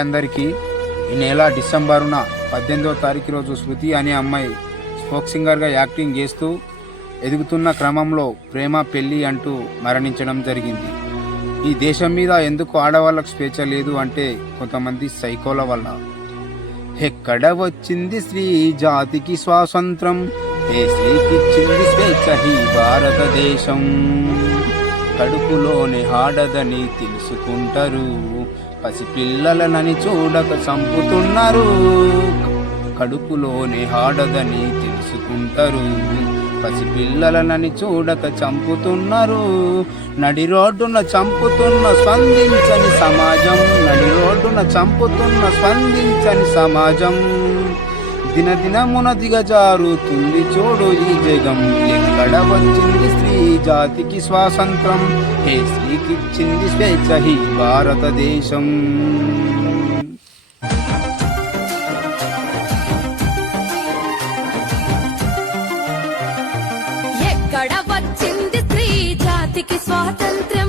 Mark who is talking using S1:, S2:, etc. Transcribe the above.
S1: అందరికీ ఈ నెల డిసెంబరున పద్దెనిమిదవ తారీఖు రోజు శృతి అనే అమ్మాయి స్పోక్ సింగర్గా యాక్టింగ్ చేస్తూ ఎదుగుతున్న క్రమంలో ప్రేమ పెళ్ళి అంటూ మరణించడం జరిగింది. ఈ దేశం మీద ఎందుకు ఆడవాళ్ళకు స్వేచ్ఛ లేదు అంటే కొంతమంది సైకోల వల్ల. ఎక్కడ వచ్చింది స్త్రీ జాతికి స్వాతంత్రం? ఏ స్త్రీకిచ్చింది స్వేచ్ఛ ఈ భారతదేశం? కడుపులోనే ఆడదని తెలుసుకుంటారు. పసిపిల్లలనని చూడక చంపుతున్నారు. కడుపులోనే ఆడదని తెలుసుకుంటారు. పసిపిల్లలనని చూడక చంపుతున్నారు. నడి రోడ్డున చంపుతున్న స్పందించని సమాజం. నడి రోడ్డున చంపుతున్న స్పందించని సమాజం. దినదినమున దిగజారుతుంది చూడు ఈ జగం ఎక్కడ వచ్చింది స్త్రీ జాతికి స్వాతంత్రం హే స్త్రీకిచ్చింది స్వేచ్ఛ ఈ భారతదేశం
S2: ఎక్కడ వచ్చింది స్త్రీ జాతికి స్వాతంత్రం